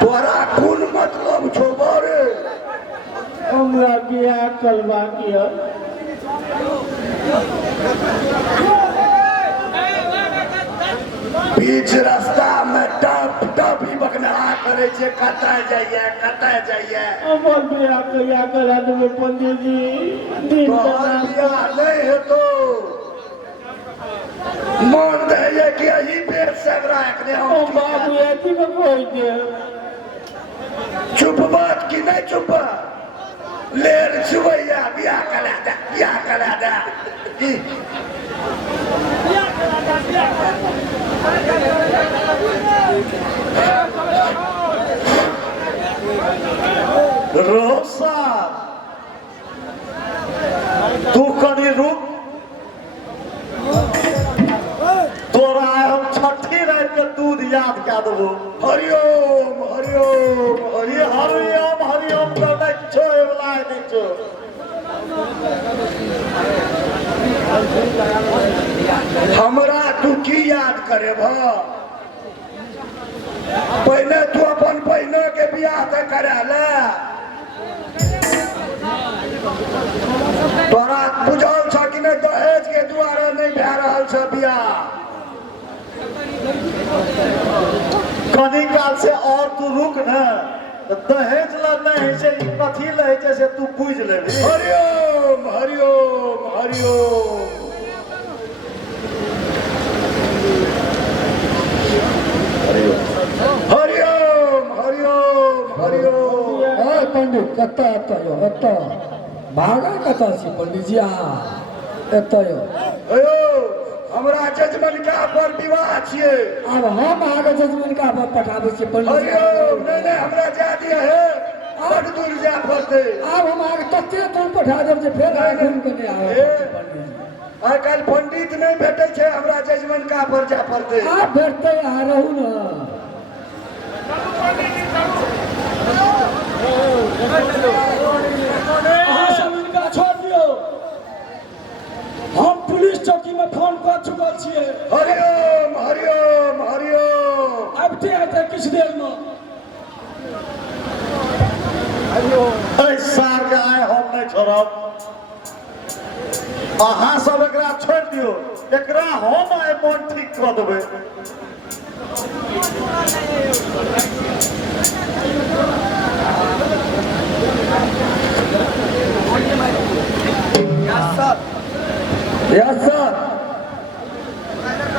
तोरा कौन मतलब छो बारे? हमरा बियाह करवा किया बीच रास्ता में टप टप ही बकनहा करे छे, कतय जाइए हमर बियाह कहिया करा देबै पंडित जी? दिन तोहर बियाह नहीं हेतो। मान दे कि यही पेट से रखने ओ बाबू ऐसी को कोई दे चुप बात की नहीं चुप लेर छुबैया बियाह करा दे रोसा तू कनी रुक, तोरा हम छठी रात के दूध याद क्या देबो। हरिओम हरिओम हरिओम हरिओम करने छो एवला नहीं छो। हमरा तू की याद करे भ? पहले तू अपन बहनों के बियाह तो करा ले। तोरा बुझल छ कि नहीं दहेज के द्वारा नहीं भे रहल छ बियाह? कनी काल से और तू रुक न, दहेज ला नहीं से कथी ले छै से तू बुझ लेबी। हरिओम हरिओम हरिओम हरिओम हरिओम हरिओम। ओए पंडित कत्ता एतय एतय भागा कत्ता छी पंडित जी? एतय अयो हमरा जजमनिका पर विवाह छियै। आब हम आगे जजमनिका पर पठाबै छी पंडित जी। हरिओम नहीं हमरा जा दिया है, बड़ दूर जा पड़ते। आब हम आगे तते दूर पठा देब जे फेर आगे घूम के नहीं आवे पंडित जी। आइ काल्हि पंडित नहीं भेटे छै, हमरा जजमनिका पर जा पड़ते। आप भेटते आ रहू न। अहाँ सब इनका छोड़ दियो, हम पुलिस चौकी में फोन कर चुकल छियै। हरिओम हरिओम हरिओम आबते आते किछ देर में। सार के आए हम नहीं छोड़ब। अहाँ सब एकरा छोड़ दियो, एकरा हम आइ मन ठीक कर देबै। यस सर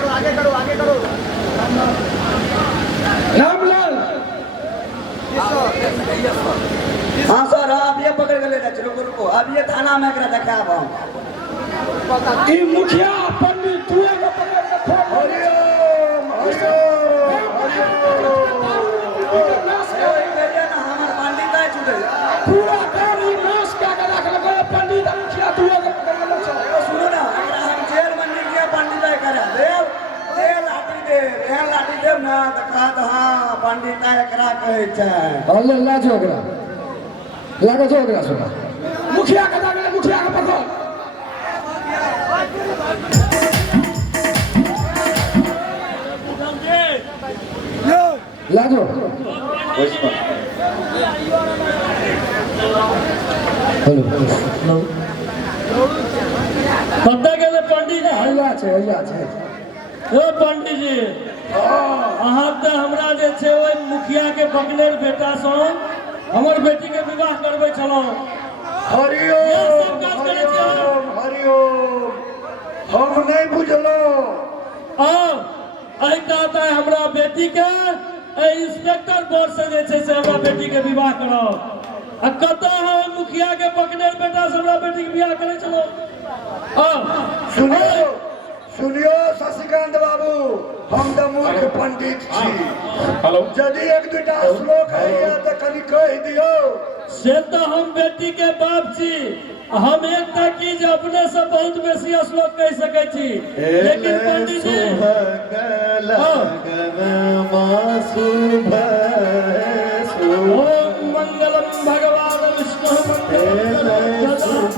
आगे करो रामलाल हाँ सर, अब ये पकड़ के ले जा, रुको अब ये थाना में एकरा देखाब हम। ई मुखिया पंडित तू एगो पकड़ के फोन हरिओम हरिओम हमार पंडित आइ चुके पूरा गांव ई नाश क्या के रख लगे पंडित आ मुखिया तू एगो पकड़ के ले चल। सुनो ना, एकरा हम जेल में नहीं गया पंडित आइ करे दे लाठी दे ना तो कहत हाँ पंडित आइ एकरा कहै छै। अल्लाह लाजो ओकरा लागो जो ओकरा सुना। मुखिया के दागले, मुखिया के पकड़। लाजो हेलो कत्ता गेले पंडित जी? हैया छै ओ पंडित जी अहाँ तो हमरा जे छै ओइ मुखिया के पकड़ेल बेटा सँ हमर बेटी के विवाह करबै छलौ। हरिओम हरिओम हरिओम हम नहीं बुझलहुँ। एहि कहता है हमरा बेटी के इंस्पेक्टर बोर्ड से जे छै से हमरा बेटी के विवाह करब। आ कतऽ हम मुखिया के पकड़ेल बेटा से हमरा बेटी के विवाह करे छलौ। सुनियो शशिकांत बाबू, हम तो मूर्ख पंडित छी। यदि एक दूटा श्लोक है तो कनी कह दियो। से तो हम बेटी के बाप छी, हम एक की जे अपने से बहुत बेसी श्लोक कह सकै छी, लेकिन पंडित जी शुभ शुभ ओम मंगलम भगवान विष्णु मंगलम शुभ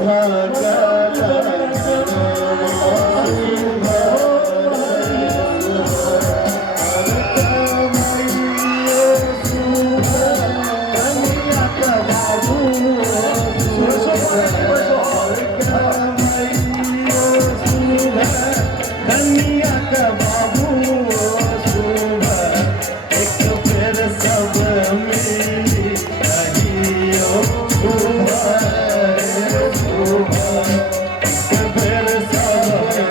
कन्या का बाबू शुभ एक फिर सब मिली कहियो शुभ शुभ एक फिर सब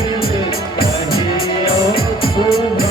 मिली कहियो शुभ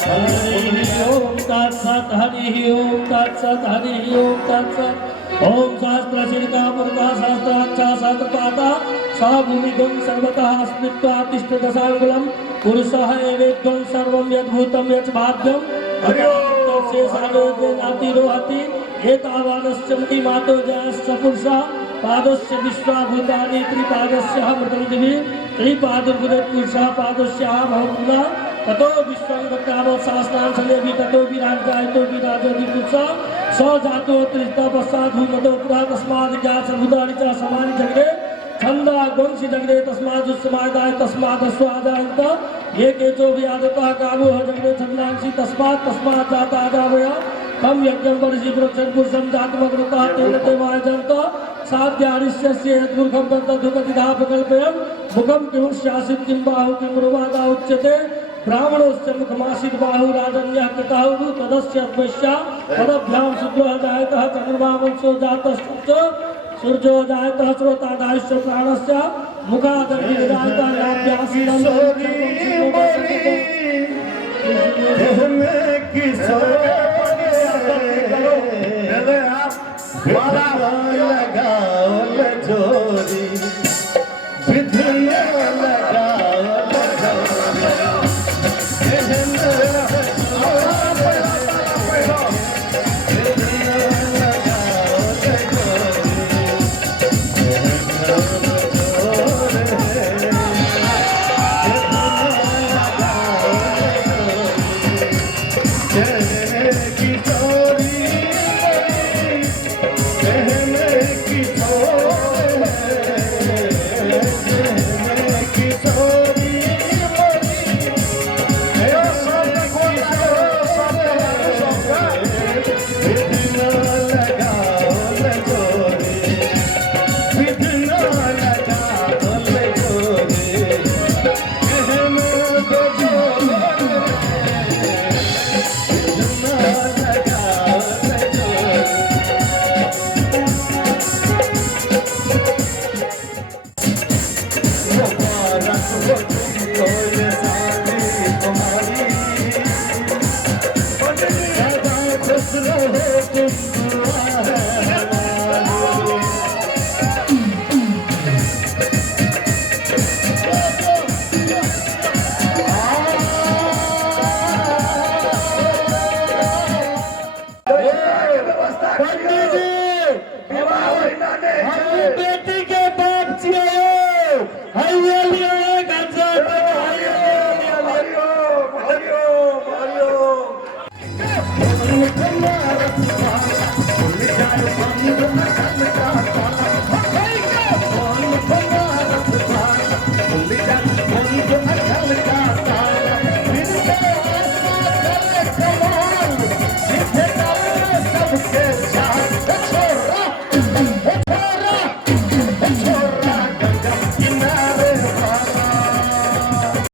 ओम तत्सत हरि ओम तत्सत हरि ओम तत्सत ओम शास्त्र श्रीका पुरुषा शास्त्र अच्छा शास्त्र पाता सा भूमिगुण सर्वतः स्मृत्वा तिष्ठ दशांगुलम पुरुषः एवेद्वं सर्वं यद्भूतं यच् भाव्यं से सालोके नाति रोहति एतावादस्यन्ति मातो जयस्य पुरुषा पादस्य विश्वाभूतानि त्रिपादस्य मृतं दिवि त्रिपादुर्बुधे पुरुषः पादस्य भवपुना ततो विश्वं वक्तावो शास्त्रान् सलेवि ततो विराजायतो विराजति पुरुषः स जातो त्रिष्ठा पश्चात् भूमतो पुरा तस्माद् ज्ञातभूतानि च समानि जगदे छन्दा गुंसि जगदे तस्मात् दुःसमादाय तस्मात् अस्वादायन्त ये केचो वियादतः कामो जगदे छन्दांसि तस्मात् जाता जावय तम यज्ञं परिषि वृक्षं पुरुषं जातमग्रतः तेन ते वायजन्त साध्यारिष्यस्य यद्मूर्खं बन्धुकतिधा प्रकल्पयन् मुखं किमुष्यासीत् किं बाहु किं रुवादा उच्यते ब्राह्मणोस्य मुखमासीत् बाहु राजन्यः कृताहु तदस्य अद्वैष्या पदभ्यां शुद्रः जायतः चन्द्रमा वंशो जातश्च सूर्यो जायतः श्रोतादायुष्य प्राणस्य मुखादग्निः जायतः नाभ्यासीनं जोरी विधिया बेटी के बाप छियै हरिओम हरिओम